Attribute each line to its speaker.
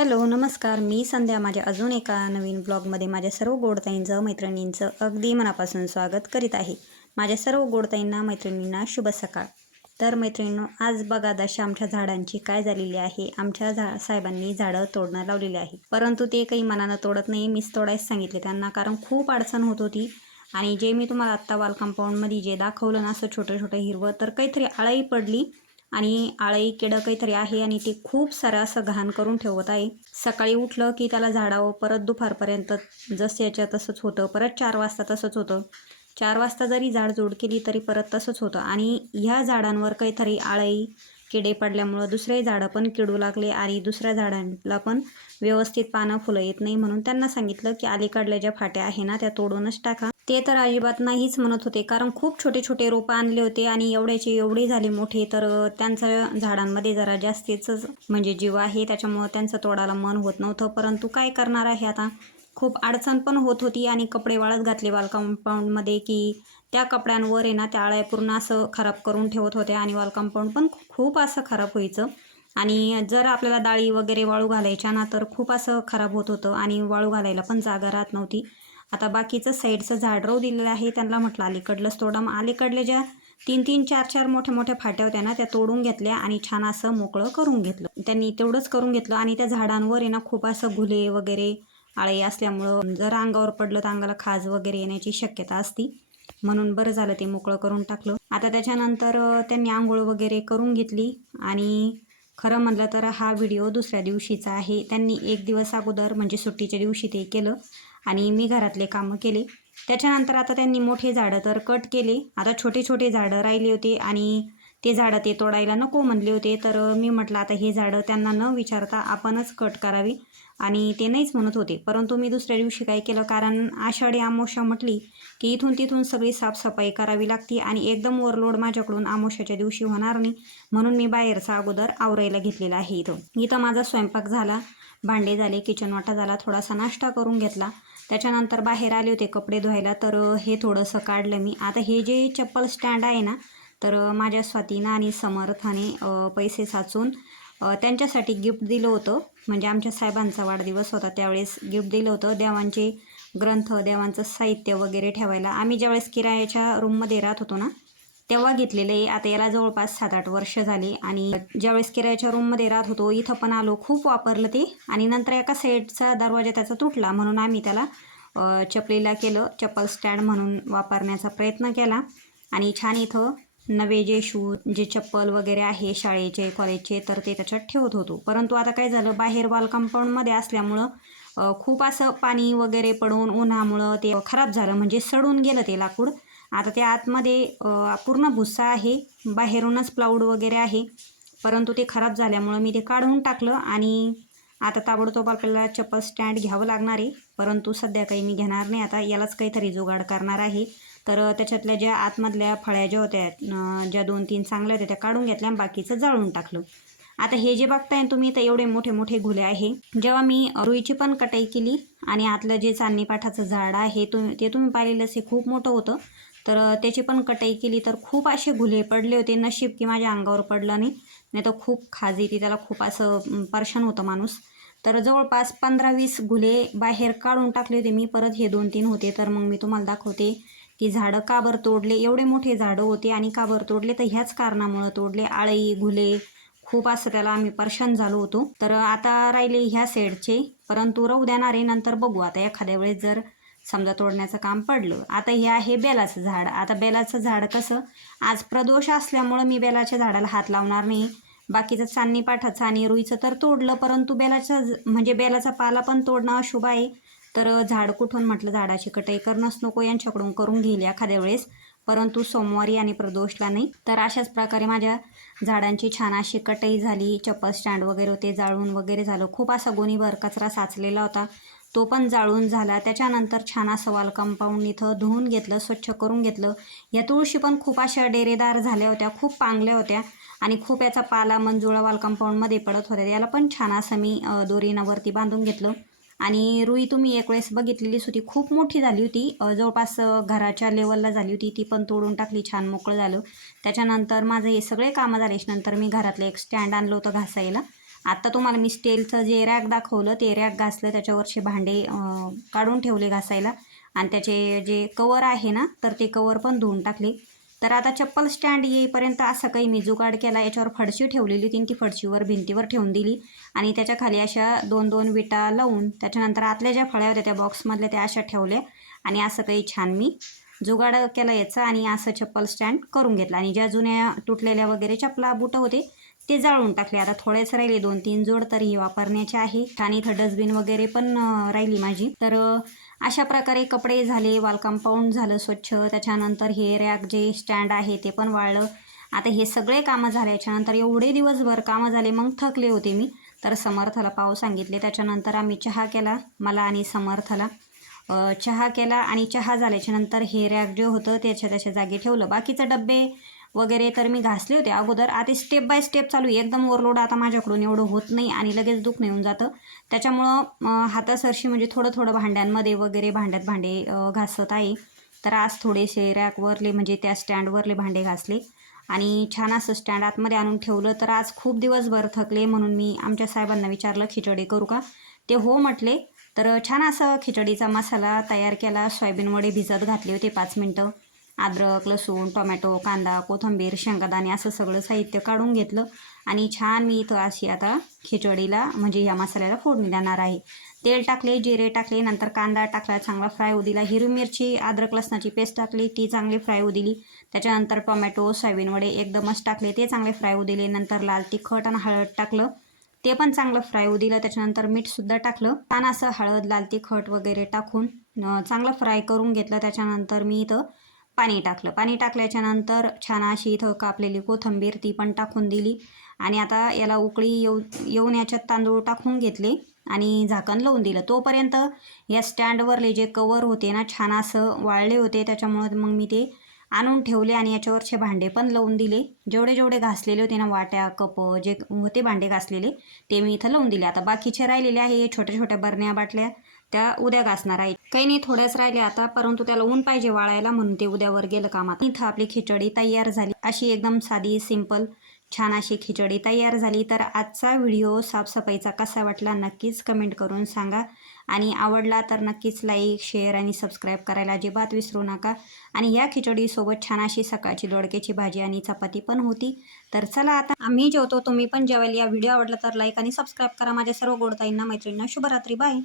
Speaker 1: Hello नमस्कार. मी संध्या माझ्या अजून एका नवीन ब्लॉगमध्ये माझ्या सर्व गोडताईंचं मैत्रिणींचं अगदी मनापासून स्वागत करीत आहे. माझ्या सर्व गोडताईंना मैत्रिणींना शुभ सकाळ. तर मैत्रिणींनो आज बघा दशा आमच्या झाडांची काय झालेली आहे. आमच्या झा साहेबांनी झाडं तोडणं लावलेली आहे. परंतु ते काही मनानं तोडत नाही. मीच तोडायच सांगितले त्यांना कारण खूप अडचण होत होती. आणि जे मी तुम्हाला आत्ता वाल कंपाऊंडमध्ये जे दाखवलं ना असं छोटं छोटं हिरवं तर काहीतरी आळाई पडली. आणि आळई किडं काहीतरी आहे आणि ते खूप सारं असं घाण करून ठेवत आहे. सकाळी उठलं की त्याला झाडावं परत दुपारपर्यंत जसं याच्या तसंच होतं. परत चार वाजता तसंच होतं. चार वाजता जरी झाड जोड केली तरी परत तसंच होतं. आणि ह्या झाडांवर काहीतरी आळई किडे पडल्यामुळं दुसरे झाडं पण किडू लागले आणि दुसऱ्या झाडांना पण व्यवस्थित पानं फुलं येत नाही म्हणून त्यांना सांगितलं की अलीकडल्या ज्या फाट्या आहे ना त्या तोडूनच टाका. ते तर अजिबात नाहीच म्हणत होते. कारण खूप छोटे छोटे रोपं आणले होते आणि एवढ्याचे एवढे झाले मोठे तर त्यांचं झाडांमध्ये जरा जास्तीच म्हणजे जीव आहे. त्याच्यामुळं त्यांचं तोडायला मन होत नव्हतं. परंतु काय करणार आहे आता? खूप अडचण पण होत होती आणि कपडे वाळत घातले वाल कंपाऊंडमध्ये की त्या कपड्यांवर आहे ना त्या आळ्या पूर्ण असं खराब करून ठेवत होत्या आणि वाल कंपाऊंड पण खूप असं खराब व्हायचं. आणि जर आपल्याला डाळी वगैरे वाळू घालायच्या ना तर खूप असं खराब होत होतं आणि वाळू घालायला पण जागा राहत नव्हती. आता बाकीचं साईडचं झाड दिलेलं आहे. त्यांना म्हटलं अलीकडलंच तोडा. मग अलीकडल्या ज्या तीन तीन चार चार मोठ्या मोठ्या फाट्या होत्या ना त्या तोडून घेतल्या आणि छान असं मोकळं करून घेतलं. त्यांनी तेवढंच करून घेतलं आणि त्या झाडांवर आहे ना खूप असं घुले वगैरे आळे असल्यामुळं जर अंगावर पडलं तर अंगाला खाज वगैरे येण्याची शक्यता असती. म्हणून बरं झालं ते मोकळं करून टाकलं. आता त्याच्यानंतर त्यांनी आंघोळ वगैरे करून घेतली आणि खरं म्हणलं तर हा व्हिडिओ दुसऱ्या दिवशीचा आहे. त्यांनी एक दिवस अगोदर म्हणजे सुट्टीच्या दिवशी ते केलं. आणि मी घरातले कामं केले. त्याच्यानंतर आता त्यांनी मोठे झाडं तर कट केले. आता छोटे छोटे झाडं राहिले होते आणि ते झाडं ते तोडायला नको म्हणले होते. तर मी म्हटलं आता हे झाडं त्यांना न विचारता आपणच कट करावी. आणि ते नाहीच म्हणत होते. परंतु मी दुसऱ्या दिवशी काय केलं कारण आषाढी आमोशा म्हटली की इथून तिथून सगळी साफसफाई करावी लागते आणि एकदम ओव्हरलोड माझ्याकडून आमोशाच्या दिवशी होणार नाही म्हणून मी बाहेरचा अगोदर आवरायला घेतलेला आहे इथं. इथं माझा स्वयंपाक झाला. भांडे झाले किचन वाटा झाला थोडासा नाश्ता करून घेतला. त्याच्यानंतर बाहेर आले होते कपडे धुवायला. तर हे थोडंसं काढलं मी. आता हे जे चप्पल स्टँड आहे ना तर माझ्या स्वातीनं आणि समर्थाने पैसे साचून त्यांच्यासाठी गिफ्ट दिलं होतं. म्हणजे आमच्या साहेबांचा वाढदिवस होता त्यावेळेस गिफ्ट दिलं होतं. देवांचे ग्रंथ देवांचं साहित्य वगैरे ठेवायला. आम्ही ज्यावेळेस किरायाच्या रूममध्ये राहत होतो ना तेव्हा घेतलेलं आहे. आता याला जवळपास सात आठ वर्ष झाली आणि ज्यावेळेस किरायाच्या रूममध्ये राहत होतो इथं पण आलो खूप वापरलं ते. आणि नंतर एका साईडचा दरवाजा त्याचा तुटला म्हणून आम्ही त्याला चपलीला केलं चप्पल स्टँड म्हणून वापरण्याचा प्रयत्न केला. आणि छान इथं नवे जे शूज जे चप्पल वगैरे आहे शाळेचे कॉलेजचे तर ते त्याच्यात ठेवत होतो. परंतु आता काय झालं बाहेर वॉल कंपाऊंडमध्ये असल्यामुळं खूप असं पाणी वगैरे पडून उन्हामुळं ते खराब झालं. म्हणजे सडून गेलं ते लाकूड. आता त्या आतमध्ये पूर्ण भुस्सा आहे. बाहेरूनच प्लाऊड वगैरे आहे. परंतु ते खराब झाल्यामुळं मी ते काढून टाकलं आणि आता ताबडतोब आपल्याला चप्पल स्टँड घ्यावं लागणार आहे. परंतु सध्या काही मी घेणार नाही. आता यालाच काहीतरी जुगाड करणार आहे. तर त्याच्यातल्या ज्या आतमधल्या फळ्या ज्या होत्या ज्या दोन तीन चांगल्या होत्या त्या काढून घेतल्या बाकीचं जाळून टाकलं. आता हे जे बघताय तुम्ही तर एवढे मोठे मोठे घुले आहे. जेव्हा मी रुईची पण कटाई केली आणि आतलं जे चांदणी पाठाचं झाड आहे तुम्ही ते तुम्ही पाहिलेलं असे खूप मोठं होतं. तर त्याची पण कटाई केली तर खूप असे घुले पडले होते नशीब की माझ्या अंगावर पडलं नाही. नाही तर खूप खाज येते त्याला खूप असं परेशान होतं माणूस. तर जवळपास पंधरा वीस घुले बाहेर काढून टाकले होते मी. परत हे दोन तीन होते. तर मग मी तुम्हाला दाखवते की झाडं का बरं तोडले. एवढे मोठे झाडं होते आणि का बरं तोडले? तर ह्याच कारणामुळं तोडले. आळई घुले खूप असं त्याला आम्ही परेशान झालो होतो. तर आता राहिले ह्या साईडचे परंतु राहू देणार नंतर बघू. आता एखाद्या वेळेस जर समजा तोडण्याचं काम पडलं. आता हे आहे बेलाचं झाड. आता बेलाचं झाड कसं? आज प्रदोष असल्यामुळं मी बेलाच्या झाडाला हात लावणार नाही. बाकीचं चांदणी पाठाचं आणि रुईचं तर तोडलं परंतु बेलाचं म्हणजे बेलाचा पाला पण तोडणं अशुभ आहे. तर झाड कुठून म्हटलं? झाडाची कटाई करणंच नको यांच्याकडून करून घेईल एखाद्या वेळेस. परंतु सोमवारी आणि प्रदोषला नाही. तर अशाच प्रकारे माझ्या झाडांची छान अशी कटाई झाली. चप्पल स्टँड वगैरे होते जाळून वगैरे झालं. खूप असा गोणीभर कचरा साचलेला होता. तो पण जाळून झाला. त्याच्यानंतर छान असं वॉल कंपाऊंड इथं धुवून घेतलं स्वच्छ करून घेतलं. या तुळशी पण खूप अशा डेरेदार झाल्या होत्या खूप पांगल्या होत्या आणि खूप याचा पाला मंजुळा वॉल कंपाऊंडमध्ये पडत होत्या. याला पण छान असं मी दोरीनावरती दोरीनं वरती बांधून घेतलं. आणि रुई तुम्ही एक वेळेस बघितलेलीच होती खूप मोठी झाली होती. जवळपास घराच्या लेवलला झाली होती. ती पण तोडून टाकली छान मोकळं झालं. त्याच्यानंतर माझं हे सगळे कामं झाले. नंतर मी घरातलं एक स्टँड आणलं होतं घासायला. आत्ता तुम्हाला मी स्टीलचं जे रॅक दाखवलं ते रॅक घासलं त्याच्यावरचे भांडे काढून ठेवले घासायला. आणि त्याचे जे कवर आहे ना तर ते कवर पण धुवून टाकले. तर आता चप्पल स्टँड येईपर्यंत असं काही मी जुगाड केला. याच्यावर फडशी ठेवलेली तीन ती फडशीवर भिंतीवर ठेवून दिली. आणि त्याच्याखाली अशा दोन दोन विटा लावून त्याच्यानंतर आतल्या ज्या फळ्या होत्या त्या बॉक्समधल्या त्या अशा ठेवल्या. आणि असं काही छान मी जुगाड केला याचा आणि असं चप्पल स्टँड करून घेतला. आणि ज्या जुन्या तुटलेल्या वगैरे चपला बुटं होते ते जाळून टाकले. आता थोडेच राहिले दोन तीन जोड तर हे वापरण्याचे आहे. आणि इथं डस्टबिन वगैरे पण राहिली माझी. तर अशा प्रकारे कपडे झाले वाल कंपाऊंड झालं स्वच्छ. त्याच्यानंतर हे रॅक जे स्टँड आहे ते पण वाळलं. आता हे सगळे कामं झाले याच्यानंतर एवढे दिवसभर कामं झाले मग थकले होते मी. तर समर्थला पाव सांगितले. त्याच्यानंतर आम्ही चहा केला मला आणि समर्थला. चहा केला आणि चहा झाल्याच्यानंतर हे रॅक जे होतं त्याच्या त्याच्या जागी ठेवलं. बाकीचे डब्बे वगैरे तर मी घासले होते अगोदर. आता स्टेप बाय स्टेप चालू आहे. एकदम ओव्हरलोड आता माझ्याकडून एवढं होत नाही आणि लगेच दुखणं येऊन जातं. त्याच्यामुळं हातासरशी म्हणजे थोडं थोडं भांड्यांमध्ये वगैरे भांड्यात भांडे घासत आहे. तर आज थोडेसे रॅकवरले म्हणजे त्या स्टँडवरले भांडे घासले. आणि छान असं स्टँड आतमध्ये आणून ठेवलं. तर आज खूप दिवसभर थकले म्हणून मी आमच्या साहेबांना विचारलं खिचडी करू का? ते हो म्हटले. तर छान असं खिचडीचा मसाला तयार केला. सोयाबीन वडे भिजत घातले होते पाच मिनटं. अद्रक लसूण टोमॅटो कांदा कोथिंबीर शेंगादाणे असं सगळं साहित्य काढून घेतलं. आणि छान मी इथं अशी आता खिचडीला म्हणजे ह्या मसाल्याला फोडणी देणार आहे. तेल टाकले जिरे टाकले नंतर कांदा टाकला चांगला फ्राय होऊ दिला. हिरवी मिरची अद्रक लसणाची पेस्ट टाकली ती चांगली फ्राय होऊ दिली. त्याच्यानंतर टोमॅटो सोयाबीन वडे एकदमच टाकले ते चांगले फ्राय होऊ दिले. नंतर लाल तिखट आणि हळद टाकलं ते पण चांगलं फ्राय होऊ दिलं. त्याच्यानंतर मीठसुद्धा टाकलं. छान असं हळद लाल तिखट वगैरे टाकून चांगलं फ्राय करून घेतलं. त्याच्यानंतर मी इथं पाणी टाकलं. पाणी टाकल्याच्यानंतर छान अशी इथं कापलेली कोथिंबीर ती पण टाकून दिली. आणि आता याला उकळी येऊ येऊन याच्यात तांदूळ टाकून घेतले आणि झाकण लावून दिलं. तोपर्यंत या स्टँडवरले जे कवर होते ना छान असं वाळले होते. त्याच्यामुळं मग मी ते आणून ठेवले आणि याच्यावरचे भांडे पण लावून दिले. जेवढे जेवढे घासलेले होते ना वाट्या कप जे होते भांडे घासलेले ते मी इथं लावून दिले. आता बाकीचे राहिलेले आहे छोट्या छोट्या बरण्या बाटल्या त्या उद्या घासणार आहे. काही नाही थोड्याच राहिले आता परंतु त्याला ऊन पाहिजे वाळायला म्हणून ते उद्यावर गेलं कामात. इथं आपली खिचडी तयार झाली. अशी एकदम साधी सिंपल छान अशी खिचडी तयार झाली. तर आजचा व्हिडिओ साफसफाईचा कसा वाटला नक्कीच कमेंट करून सांगा. आणि आवडला तर नक्कीच लाईक शेअर आणि सबस्क्राईब करायला अजिबात विसरू नका. आणि या खिचडीसोबत छान अशी सकाळची दोडक्याची भाजी आणि चपाती पण होती. तर चला आता आम्ही जेवतो. तुम्ही पण जेवायला या. व्हिडिओ आवडला तर लाईक आणि सबस्क्राईब करा. माझ्या सर्व गोडताईंना मैत्रिणींना शुभरात्री. बाय